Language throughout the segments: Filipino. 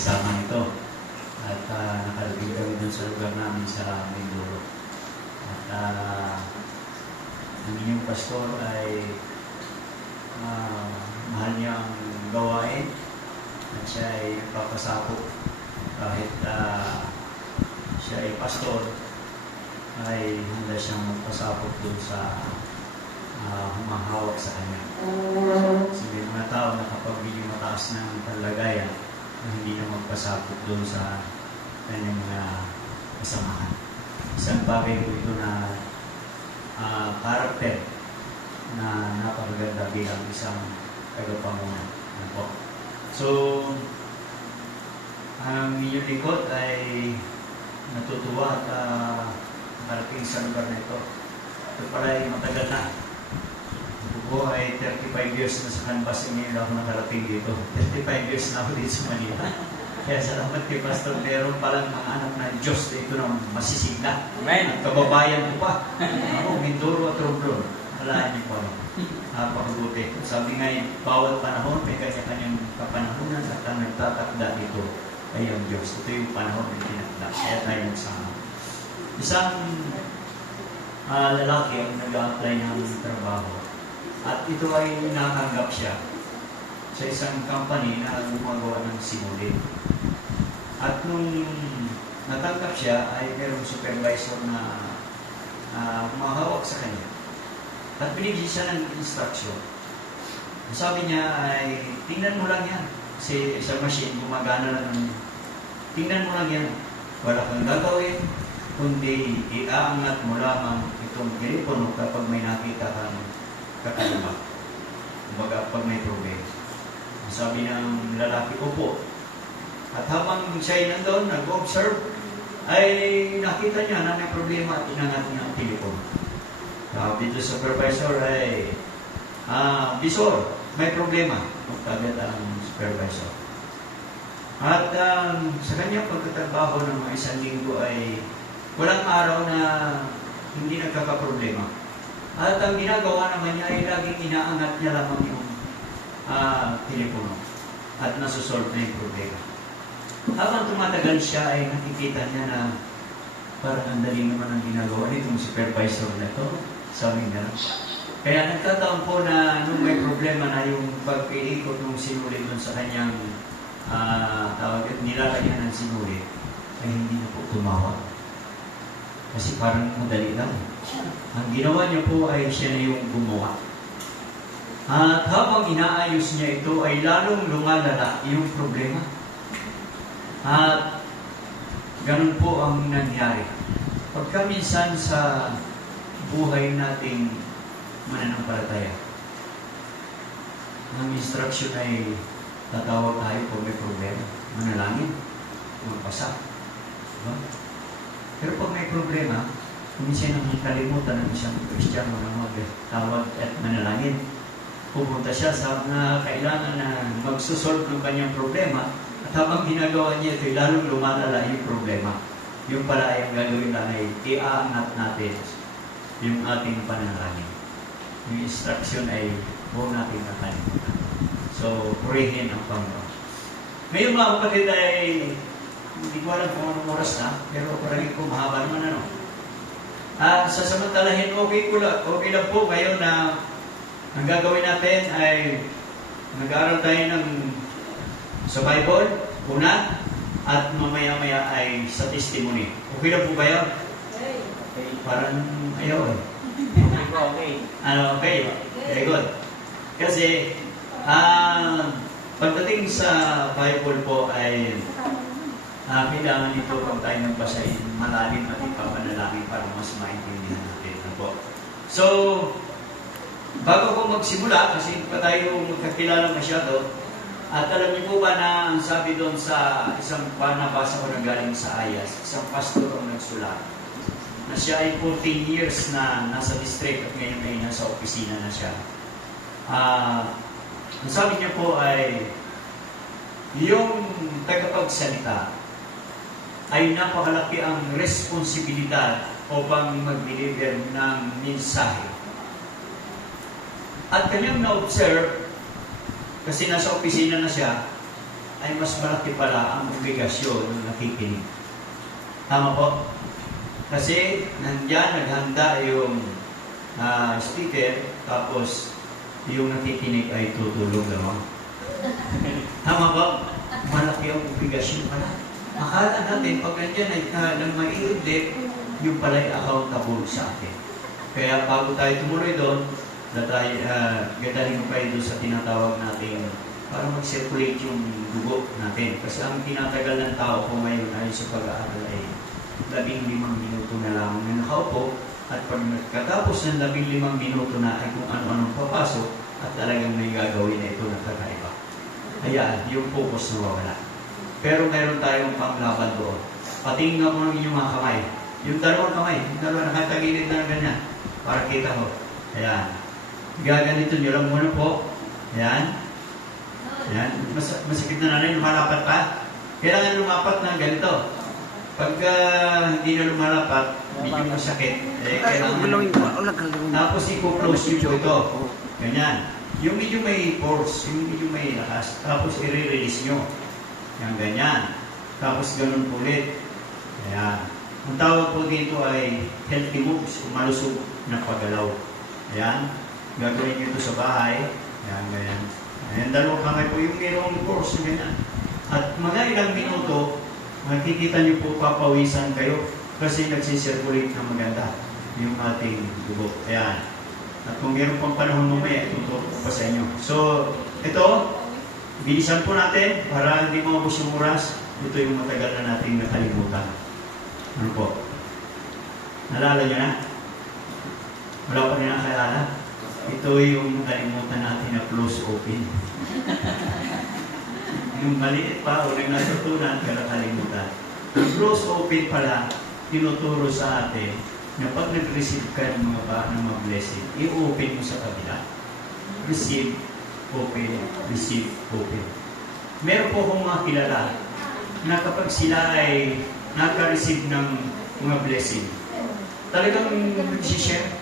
eksama nito. At nakarating kami dun sa lugar namin sa Mindoro. At ang inyong pastor ay mahal niya ang gawain at siya ay papasapok kahit siya ay pastor ay handa siyang magpasapok dun sa humahawak sa kanya. Kasi may mga tao na kapag medyo mataas ng kalagayan na hindi na magpasapok dun sa kanyang mga kasamahan. Isang bagay po ito na karakter na napakaganda bilang isang tagapanguna. So, ang inyong likod ay natutuwa at nakarating sa lugar na ito. Ito pala ay matagal na. Ako ay 35 years na sa Canvas, ngayon ako nakarating dito. 35 years na ako dito sa Manila. Kaya salamat kay Pastor, meron palang mga anak na Diyos dito na masisigla. Amen. At kababayan ko pa. Ako, Mindoro at Romblon. Walaan niyo po. Napakabuti. Sabi nga yung bawat panahon, may kanya-kanyang kapanahonan at ang nagtatakda dito ay ang Diyos. Ito yung panahon na tinakda. Kaya tayo nagsama. Isang lalaki ang nag-a-apply ng trabaho. At ito ay natanggap siya sa isang company na gumagawa ng simuli. At nung natanggap siya, ay mayroong supervisor na humahawak sa kanya. At binigyan siya ng instruction. Sabi niya ay, tingnan mo lang yan. Kasi isang machine, gumagana lang. Tingnan mo lang yan. Wala kang gagawin, kundi iaangat mo lamang itong telepono kapag may nakita kang kakaiba. Kumbaga, pag may problema. Sabi ng lalaki, opo. At habang siya ay nandun, nag-observe, ay nakita niya na may problema at inangat niya ang telepono. Sabi dito supervisor ay, Bisor, may problema. Magkagad ang supervisor. At sa kanyang pagtatrabaho ng mga isang linggo ay walang araw na hindi nagkakaproblema. At ang ginagawa naman niya ay laging inaangat niya lamang yung telepono at nasusolve na yung problema. Habang tumatagal siya ay nakikita niya na parang ang dali naman ang ginagawa nitong supervisor na ito. Sabi niya. Kaya nagkataon po na nung may problema na yung pag-iikot ng sinuli doon sa kanyang nilalagyan ng sinuli ay hindi na po tumawag. Kasi parang madali lang. Ang ginawa niya po ay siya na yung gumawa. At habang inaayos niya ito ay lalong lumalala yung problema. At ganun po ang nangyari. Pagka minsan sa buhay nating mananampalataya, ang instruction ay tatawag tayo kung may problema. Manalangin, magpasa. Diba? Pero pag may problema, minsan ang kalimutan ng isang Kristiyano na magtawag at manalangin. Pupunta siya sa na kailangan na magsusolve ng kanyang problema at habang ginagawa niya ito, lalong lumalala yung problema. Yung pala ay ang gagawin lang ay iaangat natin yung ating panalangin. Yung instruction ay huwag natin nakalimutan. So, purihin ang Panginoon. Ngayon mga kapatid ay hindi ko alam kung anong oras na, pero parang ko mahaba naman ano. Sasamantalahin, okay lang po ngayon na ang gagawin natin ay nag-aaral tayo sa Bible, una, at mamaya-maya ay sa testimony. Okay lang po ba yun? Okay. Parang ayaw eh. Okay. Okay. Very good. Kasi, pagdating sa Bible po ay kailangan ito pag tayo nagbasahin malalim at ipapanalangin para mas maintindihan natin. So, bago ko magsimula, kasi pa tayo magkakilala masyado, at alam niyo po ba na ang sabi doon sa isang panabasa ko na galing sa Ayas, isang pastor ang nagsulat, na siya ay 14 years na nasa district at ngayon ay nasa opisina na siya. Ang sabi niya po ay, yung tagapagsalita ay napakalaki ang responsibilidad upang mag-deliver ng mensahe. At kanyang na-observe, kasi nasa opisina na siya, ay mas malaki pala ang obligasyon ng nakikinig. Tama po? Kasi nandiyan naghanda yung speaker, tapos yung nakikinig ay tutulog lamang. Tama po? Malaki ang obligasyon pala. Akala natin, pag nandiyan ay nang maiudip, yung pala'y accountable sa atin. Kaya bago tayo tumuloy doon, gadaling pa doon sa tinatawag natin para mag-circulate yung dugo natin. Kasi ang tinatagal ng tao po ngayon ay sa pag-aaral ay 15 minuto na lang na nakaupo, at pag katapos ng 15 minuto na ay kung ano-anong papasok at talagang may gagawin na ito na kakaiba. Ayan, yung focus na wawala. Pero meron tayong panglaban doon. Patingnan mo ng inyong mga kamay. Yung dalawang kamay, yung dalawa nakatagilid na ganyan. Para kita mo. Ayan. Gaganito nyo lang muna po. Ayan. Ayan. Masakit na nanay, lumalapat pa. Kailangan lumapat na ganito. Pagka hindi na lumalapat, medyo masakit. Kailangan. Tapos i-close nyo ito. Ganyan. Yung medyo may force, yung medyo may lakas. Tapos i-release nyo. Yan, ganyan. Tapos ganun ulit. Ayan. Ang tawag po dito ay healthy moves, malusog na paggalaw. Ayan. Gagawin nyo ito sa bahay. Ayan, ganyan. Ayan, dalawang kamay po yung mayroong force, ganyan. At mga ilang minuto, makikita nyo po papawisan kayo kasi nagsisirculate na maganda yung ating dugo. Ayan. At kung meron pang panahon mamaya, ituturo ko pa sa inyo. So, ito, bilisan po natin para hindi maubos yung oras. Ito yung matagal na nating nakalimutan. Ano po? Nalala nyo na? Wala pa rin nakalala? Ito yung nakalimutan natin na close open. Yung maliit pa o yung natutunan, nakalimutan. Yung close open pala, tinuturo sa atin na pag nag-receive ka ng mga blessing, i-open mo sa kabila. Receive, open, receive, open. Meron po akong mga kilala na kapag sila ay naka-receive ng mga blessing, talagang nag-share,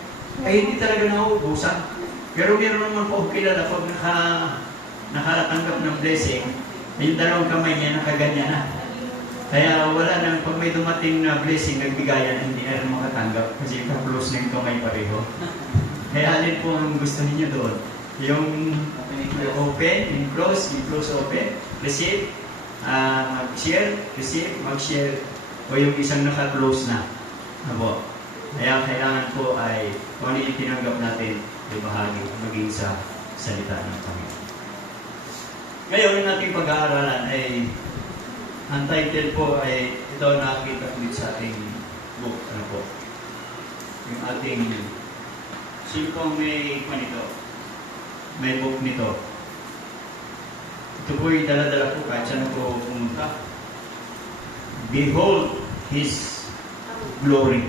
ay hindi talaga nauubusan. Pero meron naman po akong kilala pag nakatanggap ng blessing, yung dalawang kamay niya nakaganyan na. Kaya wala nang pag may dumating na blessing, nagbigayan, hindi na rin makatanggap kasi ka-close na yung kamay pareho. Kaya alin po ang gusto niyo doon? Yung open, yung close, open, receive, mag-share, receive, mag-share, o yung isang naka-close na. Abo. Kaya kailangan po ay kung ano yung tinanggap natin, ay bahagi maging sa salita ng Panginoon. Ngayon, ang ating pag-aaralan ay ang title po ay ito nakita ko sa ating book. Ano po? Yung ating sino pong may nito? May book nito. Ito po yung dala-dala ko kahit saan po pumunta. Behold His Glory.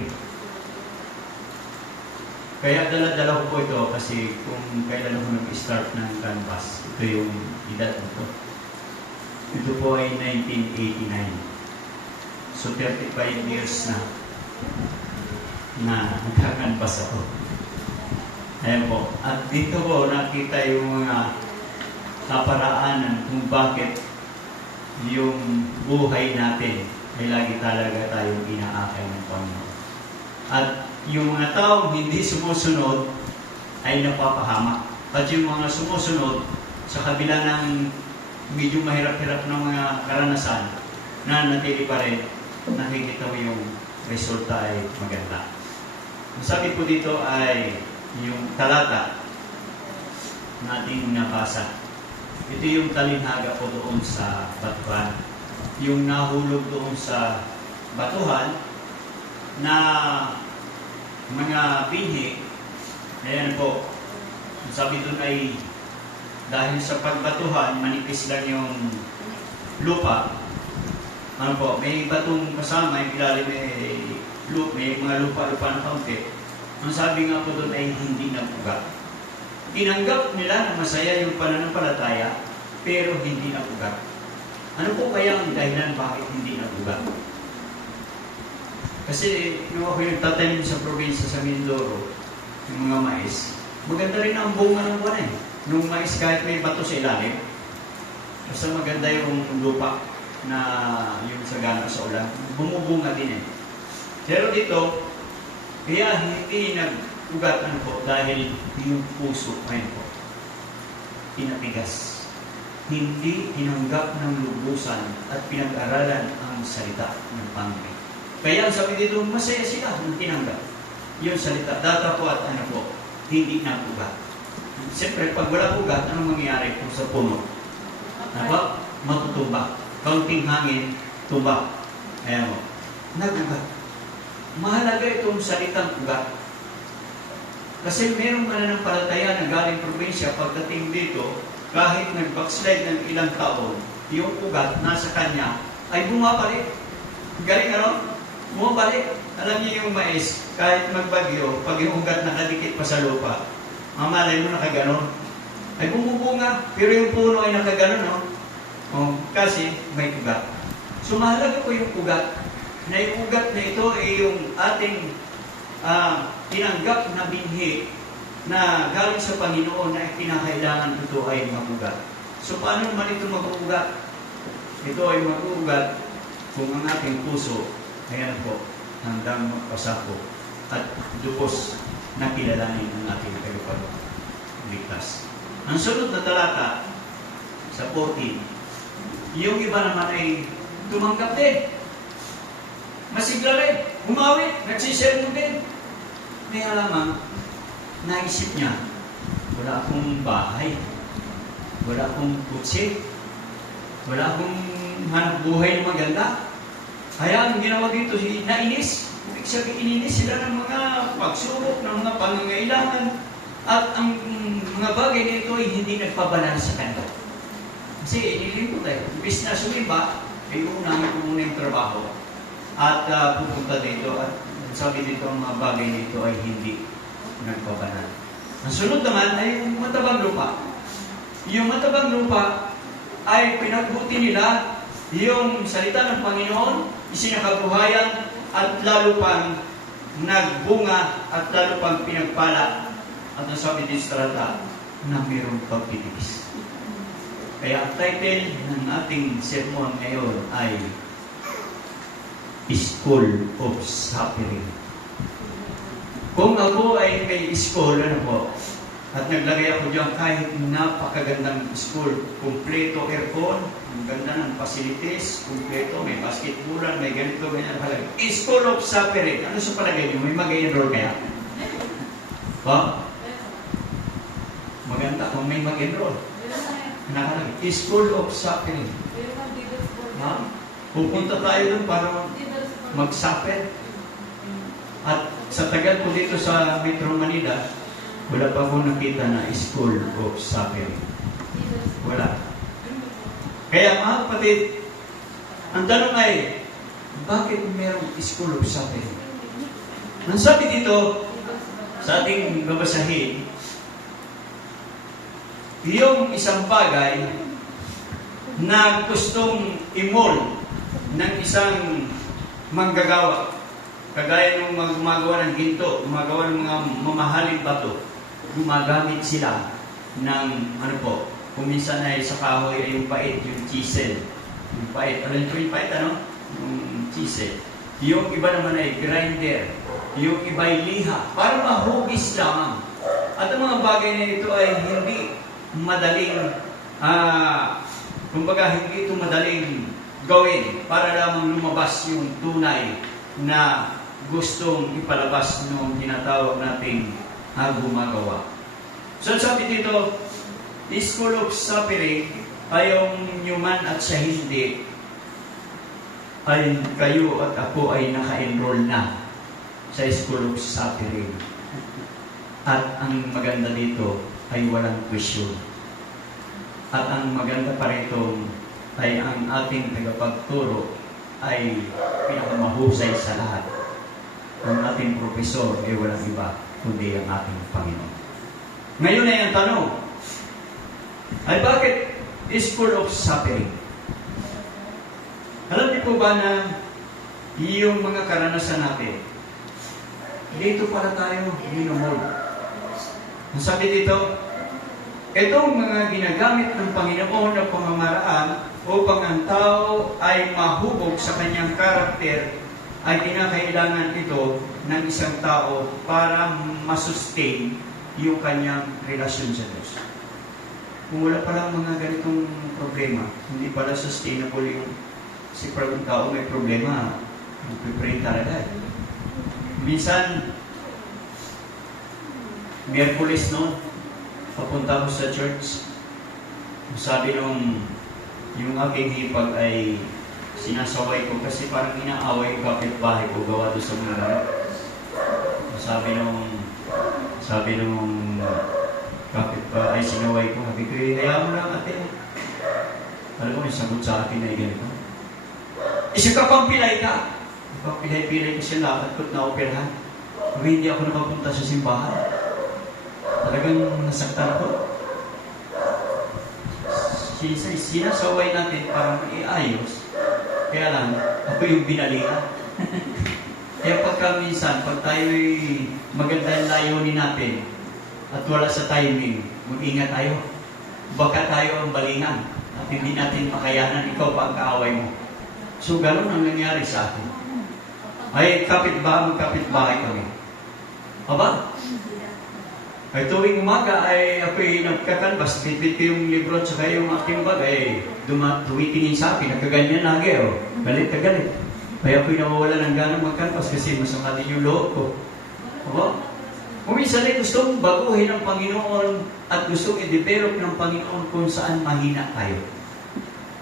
Kaya dala-dala ko po ito kasi kung kailan ako nag-start ng Canvas, ito yung edad ko. Ito po ay 1989. So 35 years na nagkakanvas ako. Ayan po. At dito po nakita yung mga kaparaanan kung bakit yung buhay natin ay lagi talaga tayong inaakay ng Panginoon. At yung mga taong hindi sumusunod ay napapahamak. At yung mga sumusunod sa kabila ng medyo mahirap-hirap ng mga karanasan na natili pa rin, nakikita mo yung resulta ay maganda. Ang sabi po dito ay yung talata nating nabasa. Ito yung talinhaga po doon sa batuhan. Yung nahulog doon sa batuhan na mga binhi, ayan po, ang sabi doon ay dahil sa pagbatuhan, manipis lang yung lupa. Ano po, may batong kasama, yung ilalim may mga lupa-lupa na kaunti. Ang sabi nga po doon ay hindi napuga. Tinanggap nila na masaya yung pananampalataya, pero hindi napuga. Ano po kaya ang dahilan bakit hindi napuga? Kasi nung ako yung tatanim sa probinsya sa Mindoro, yung mga mais, maganda rin ang bunga ng buwan eh. Nung mais kahit may bato sa ilalim, Basta maganda yung lupa na yung sagana sa ulan. Bumubunga din eh. Pero dito, kaya hindi nag-ugat po dahil yung puso ngayon po pinatigas. Hindi tinanggap ng lubusan at pinag-aralan ang salita ng Panginoon. Kaya ang sabi dito, masaya sila nung tinanggap yung salita. Data po at hindi nag-ugat. Siyempre, pag wala ugat, anong mangyayari kung sa puno? Matutumba. Kaunting hangin, tumba. Ayan mo. Nag-ugat. Mahalaga itong salitang ugat. Kasi merong mananampalataya na galing probinsya pagdating dito, kahit nag-backslide ng ilang taon, yung ugat nasa kanya ay bumabalik. Galing bumabalik. Alam niyo yung mais, kahit magbagyo, pag yung ugat nakadikit pa sa lupa, mamalay mo nakaganon. Ay bumubunga, pero yung puno ay nakaganon, kasi may ugat. So mahalaga po yung ugat. Na yung ugat na ito ay yung ating tinanggap na binhi na galing sa Panginoon na kinakailangan ito ay magugat. So paano naman ito magugat? Ito ay magugat kung ang ating puso, ayan po, handang magpasako at lubos na kilalanin ang ating tagapagligtas. Ang sunod na talata sa 14, yung iba naman ay tumanggap din. Masigla rin, humawi, nagsisermo din. Kaya lamang, naisip niya, wala akong bahay, wala akong kutsi, wala akong hanap buhay na maganda. Kaya ang ginawa dito, nainis. Ibig sabihin, ininis sila ng mga pagsubok, ng mga pangangailangan, at ang mga bagay na ito ay hindi nagpabalala sa kanila. Kasi inilimot tayo. Ibig na sumiba, ay unahin ko muna yung trabaho at pupunta dito at sabi dito ang mga bagay nito ay hindi nagpabanal. Ang sunod naman ay yung matabang lupa. Yung matabang lupa ay pinagbuti nila yung salita ng Panginoon, isinakabuhayan at lalo pang nagbunga at lalo pang pinagpala. At ang sabi dito sa talata na mayroong pagtitipis. Kaya ang title ng ating sermon ngayon ay School of Suffering. Kung ako ay may school, at naglagay ako dyan kahit napakagandang school, kumpleto aircon, ang ganda ng facilities, kumpleto, may basketballan, may ganito, ganyan palagay. School of Suffering. Ano sa palagay nyo? May mag-enroll kaya? Maganda kung may mag-enroll. Nakalagay. School of Suffering. Pupunta tayo dun para mag-suffer. At sa tagal ko dito sa Metro Manila, wala pa akong nakita na School of Suffering. Wala. Kaya mga kapatid, ang tanong ay, bakit mayroong School of Suffering? Ang sabi dito, sa ating babasahin, yung isang bagay na gustong i-mold ng isang manggagawa, kagaya ng mga gumagawa ng ginto, gumagawa ng mga mamahaling bato, gumagamit sila ng kung minsan ay sa kahoy ay yung pait, yung chisel. Yung pait, alam ko yung pait, yung chisel. Yung iba naman ay grinder, yung iba ay liha, para mahugis lamang. At ang mga bagay na ito ay hindi madaling, kumbaga hindi ito madaling gawin para lamang lumabas yung tunay na gustong ipalabas nung tinatawag nating gumagawa. So sabi dito, School of Suffering ay yung human at sa hindi ay kayo at ako ay naka-enroll na sa School of Suffering. At ang maganda dito ay walang question. At ang maganda pa rito ay ang ating tagapagturo ay pinakamahusay sa lahat. Ang ating profesor ay walang iba kundi ang ating Panginoon. Ngayon ay ang tanong, ay bakit School of Suffering? Alam niyo po ba na yung mga karanasan natin, dito para tayo minumol. Ang sabi dito, Itong mga ginagamit ng Panginoon na pamamaraan upang ang tao ay mahubog sa kanyang karakter, ay kinakailangan ito ng isang tao para masustain yung kanyang relasyon sa Diyos. Kung wala palang mga ganitong problema, hindi pala sustainable yung si tao may problema, magpipray talaga. Minsan, Miyerkules noon, papunta ko sa church, sabi nung yung aking hipag ay sinasaway ko kasi parang inaaway yung kapitbahay ko gawa doon sa mga sabi nung kapitbahay ay sinaway ko, sabi ko, hayaan mo lang ate. Alam mo, may sagot sa akin na ganito. Isa ka pang pilay ka. Pilay-pilay ko siya lahat ko't na-operahan. Hindi ako nakapunta sa simbahan. Talagang nasaktan ko. Sinasaway natin para maiayos. Kaya lang, ako yung binalikan. Kaya pagka minsan, pag tayo'y maganda yung layunin natin at wala sa timing, mag-ingat tayo. Baka tayo ang balingan at hindi natin makayanan, ikaw pa ang kaaway mo. So, gano'n ang nangyari sa atin. Ay, kapitbahay kami. Aba? Ay tuwing umaga ay ako'y nagkakanbas, bitbit ko yung libro at saka yung aking bag ay tumitingin sa akin, nagkaganyan lagi, galit na galit. Ay ako'y nawawala ng ganang magkanbas kasi masama din yung loob ko. Aba? Kuminsan ay gustong baguhin ng Panginoon at gustong i-develop ng Panginoon kung saan mahina tayo.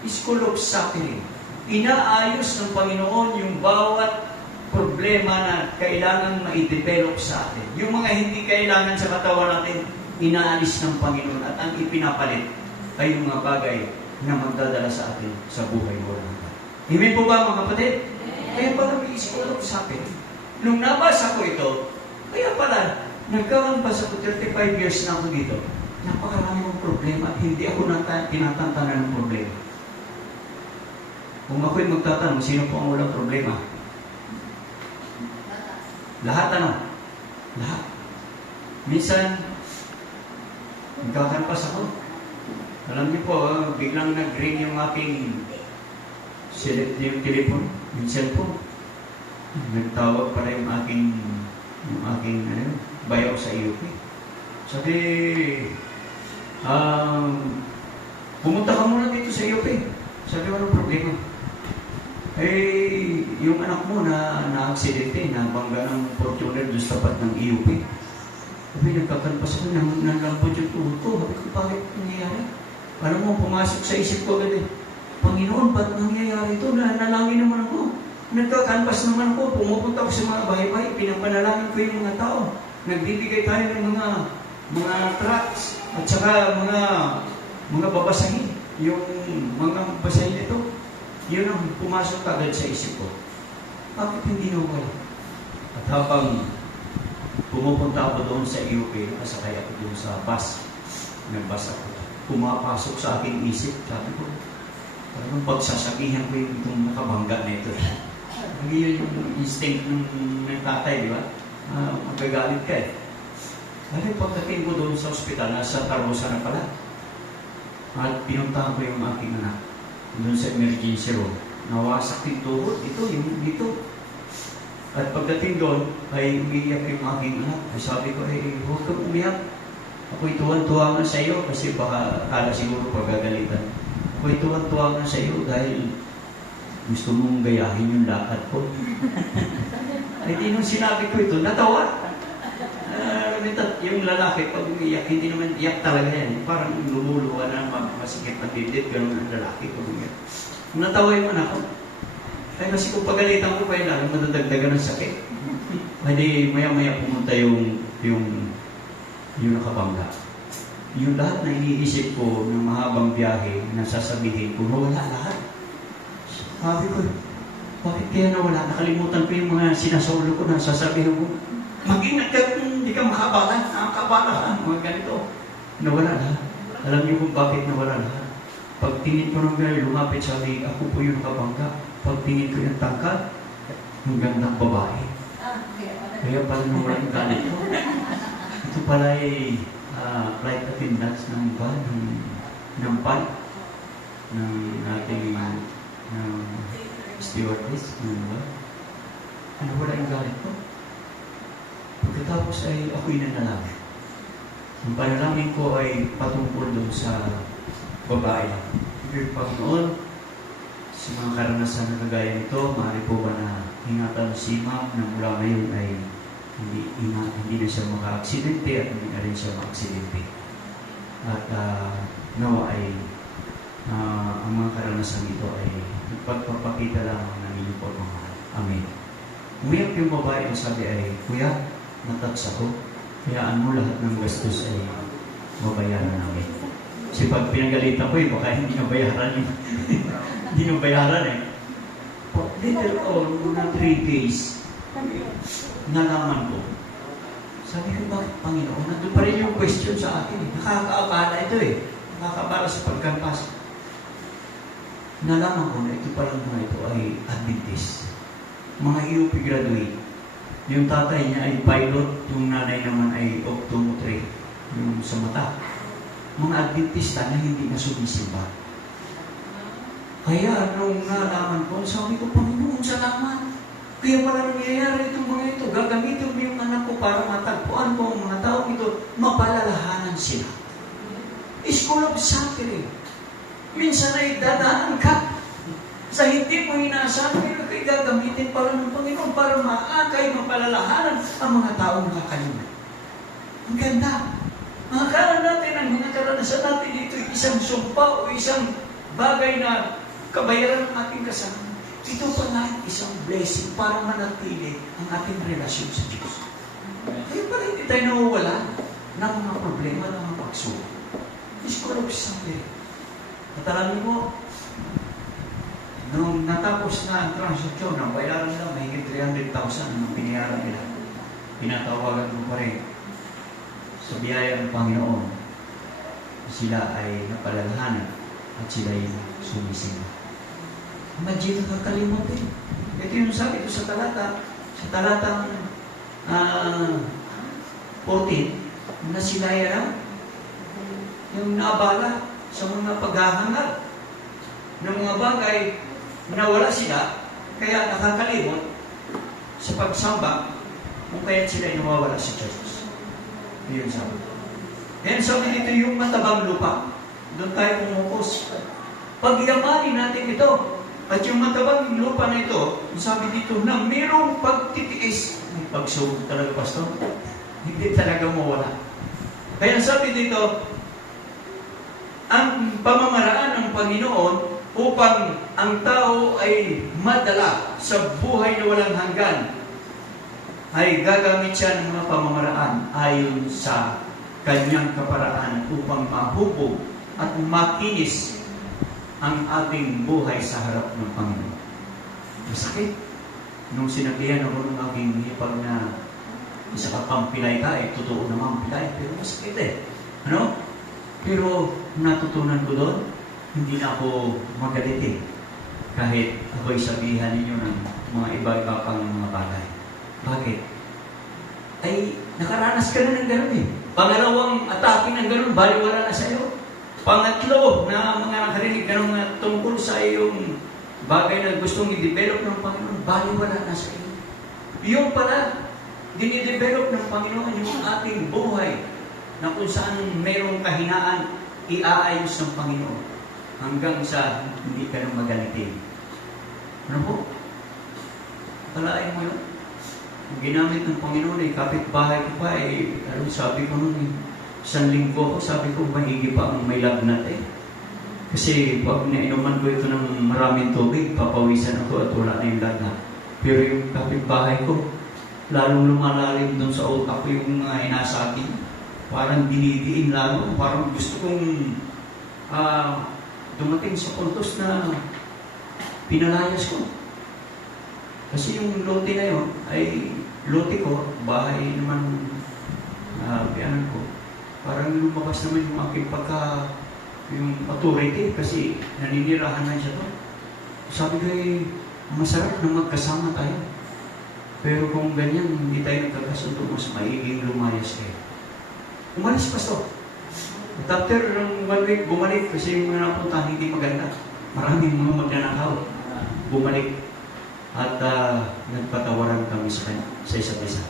School of suffering. Inaayos ng Panginoon yung bawat problema na kailangan ma-develop sa atin. Yung mga hindi kailangan sa katawan natin, inaalis ng Panginoon at ang ipinapalit ay yung mga bagay na magdadala sa atin sa buhay mo. Amen po ba mga kapatid? Kaya pala may school of suffering. Nung nabasa ko ito, kaya pala, nagkakampas ako 35 years na ako dito. Napakarami kong problema at hindi ako tinatantanan ng problema. Kung ako'y magtatanong, sino po ang walang problema? Lahat Lahat. Minsan, nagkakampas ako. Alam niyo po, biglang nag-ring yung aking yung telephone, yung cellphone. Nagtawag pala yung aking bayaw sa UP. Sabi, pumunta ka muna dito sa UP. Sabi, anong problema? Eh, yung anak mo na aksidente, na bangga ng Fortuner doon sa tapat ng EUP. Sabi, nagkakanpas ko, nalambot yung tuhod ko. Sabi ko, bakit nangyayari? Alam mo, pumasok sa isip ko agad Panginoon, ba't nangyayari ito? Nanalangin naman ako. Nagkakanpas naman ako. Pumupunta ko sa mga bahay-bahay. Pinapanalangin ko yung mga tao. Nagbibigay tayo ng mga tracts at saka mga babasahin. Yung mga basahin nito. Yun ang pumasok agad sa isip ko. Bakit hindi nawala? At habang pumupunta ako doon sa UP, nakasakay ako doon sa bus. Nagbasa ko. Pumapasok sa aking isip. Sabi ko, parang pagsasabihan ko yung itong nakabangga na ito. Hindi yun yung instinct ng tatay, di ba? Magagalit ka eh. Dahil pagdating ko doon sa ospital, nasa Tarbusa na pala. At pinuntahan ko yung aking anak. Doon sa emergency room. Nawasak yung tuhod. Dito. At pagdating doon, ay umiiyak yung aking anak. Ay sabi ko, huwag kang umiyak. Ako'y tuwan-tuwa nga sa iyo kasi baka akala siguro pagagalitan. Ako'y tuwan-tuwa nga sa iyo dahil gusto mong gayahin yung lakad ko. Ay di nung sinabi ko ito, natawa. Yung lalaki, pag umiiyak, hindi naman iyak talaga yan. Parang lumuluwa na masikip na dindit, ganun ang lalaki pag umiiyak. Natawa yung anak ko. Ay kasi kung pagalitan ko pa yun, alam madadagdagan ng sakit. Ay di maya-maya pumunta yung nakabangga. Yung lahat na iniisip ko ng mahabang biyahe na sasabihin ko, nawala lahat. Sabi ko, bakit kaya nawala? Nakalimutan ko yung mga sinasolo ko na sasabihin ko, mag-ingat ka kung hindi ka makabala. Nakakabala ka. Mga ganito. Nawala lahat. Alam niyo kung bakit nawala lahat? Pag tingin ko ng gano'n, lumapit sa akin, ako po yung nakabangga. Pag tingin ko yung tangkad, yung gandang babae. Kaya pala nawala yung galit ko. Ito pala ay flight attendants ng PAL, ng ating stewardess, wala yung galit ko. Pagkatapos ay ako'y nanalangin. Ang panalangin ko ay patungkol doon sa babae. Dear Panginoon, sa mga karanasan na kagaya nito, maaari po ba na ingatan si ma'am na mula ngayon ay hindi na siya maka-aksidente at hindi na rin siya maka-aksidente. At nawa ay ang mga karanasan nito ay pagpapakita lang ng inyong pagmamahal. Amen. Umiyak yung babae, ang sabi ay, Kuya, natouch ako, kayaan mo lahat ng gastos ay mabayaran namin. Kasi pag pinagalitan ko baka hindi na bayaran yun. Hindi na bayaran Little or mga 3 days, nalaman ko. Sabi ko, bakit Panginoon? Nandun pa rin yung question sa akin. Nakakaabala ito Nakakaabala sa pagkampas. Nalaman ko na ito palang mga ito ay Adventist. Mga UP graduate. Yung tatay niya ay pilot, yung nanay naman ay optometry, yung sa mata. Mga Adventista na hindi na sumisimba. Kaya nung nalaman ko, sabi ko, Panginoon, salamat. Kaya pala nangyayari itong mga ito. Gagamitin mo yung anak ko para matagpuan ko ang mga tao ito, mapalalahanan sila. School of Suffering. Minsan ay dadaan ka sa hindi mo inaasahan, pero kay gagamitin pala ng Panginoon para maakay, mapalalahanan ang mga taong nakakalimutan. Ang ganda. Ang akala natin, ang mga karanasan natin dito, isang sumpa o isang bagay na kabayaran ng ating kasama. Ito pala isang blessing para manatili ang ating relasyon sa Diyos. Kaya pala hindi tayo nawawala ng mga problema, ng mga pagsubok. School of Suffering. Natalangin mo, nung natapos na ang transaksyon, ang bayaran nila, mahigit 300,000 ang binayaran nila. Pinatawagan mo pa rin sa biyaya ng Panginoon. Sila ay napalalahanan at sila ay sumisimba. Imagine nakakalimutin. Ito yung sabi ko sa talatang 14, na sila yung naabala sa mga paghahangad ng mga bagay na wala sila, kaya nakakalimot sa pagsamba kung kaya sila ay nawawala sa church. Yun sabi. Yan sabi dito yung matabang lupa. Doon tayo pumukos. Pagyamanin natin ito. At yung matabang lupa na ito, sabi dito na mayroong pagtitiis. May pagsubok talaga, Pastor. Hindi talaga mawala. Kaya sabi dito, ang pamamaraan ng Panginoon upang ang tao ay madala sa buhay na walang hanggan, ay gagamit siya ng mga pamamaraan ayon sa kanyang kaparaan upang mahubog at makinis ang ating buhay sa harap ng Panginoon. Masakit. Nung sinabihan ako ng aking hipag na isa ka pang pilay ka, totoo naman pilay, pero masakit Ano? Pero natutunan ko doon, hindi na ako magalit kahit ako'y sabihan ninyo ng mga iba-iba pang mga bagay. Bakit? Ay, nakaranas ka na ng gano'n Pangalawang atake ng gano'n, baliwala na sa'yo. Pangatlo, na mga nakarinig gano'n na tungkol sa iyong bagay na gustong i-develop ng Panginoon, baliwala na sa'yo. Yung pala, dinidevelop ng Panginoon yung ating buhay na kung saan mayroong kahinaan, iaayos ng Panginoon hanggang sa hindi ka nang magalitin. Ano po? Talain mo yun? Ang ginamit ng Panginoon kapitbahay ko pa sabi ko nung isang linggo ko, sabi ko mahigi pa ang may lagnat Kasi pag nainuman ko ito ng maraming tubig, papawisan ako at wala na yung lagnat. Pero yung kapitbahay ko, lalong lumalalim doon sa utak ko yung mga inasakin. Parang dinidiin lalo, parang gusto kong dumating sa puntos na pinalayas ko. Kasi yung lote na yun ay lote ko, bahay naman pianan ko. Parang lumabas naman yung aking yung authority kasi naninirahan na siya to. Sabi ko masarap na magkasama tayo. Pero kung ganyan, hindi tayo nagkakasundo, mas maiging lumayas Umalis, Pastor. At after ng 1 week, bumalik kasi yung mga napuntahan hindi maganda. Maraming mga magnanakaw. Bumalik. At nagpatawaran kami sa isa't isa.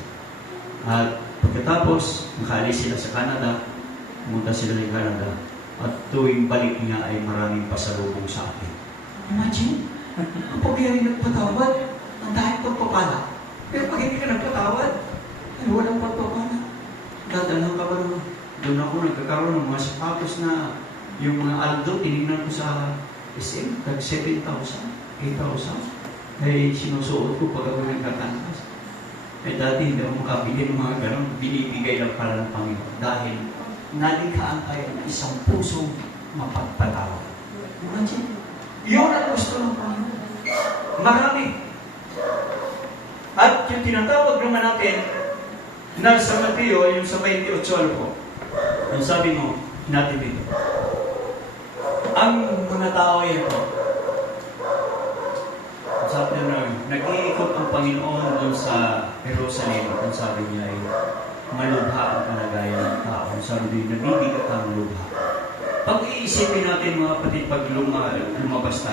At pagkatapos, nakaalis sila sa Canada, pumunta sila ng Canada. At tuwing balik niya ay maraming pasalubong sa akin. Imagine, kapag yan nagpatawad, ang dahil pagpapala. Pero pag hindi ka nagpatawad, ay walang pagpapala. Dadalhan ka ba naman? Doon ako nagkakaroon ng mga sapatos na yung mga Aldo, tinignan ko sa SM, tag 7,000, 8,000. Ay sinusuot ko pag ako nagkatantas. Eh dati hindi ako makabili ng mga ganon, binibigay lang pala ng Panginoon. Dahil nalikhaan tayo ng isang pusong mapagpatawa. Imagine, yun ang gusto ng Panginoon. Marami. At yung tinatawag naman natin, na sa Mateo, yung sa 28 po, yung sabi mo, natin dito. Ang mga tao ito, sabi na, nag-iikot ang Panginoon doon sa Jerusalem, at ang sabi niya ay malubha ang kalagayan ng tao. Sabi niya, nabibigat ang lubha. Pag-iisipin natin mga kapatid, pag lumabas tayo,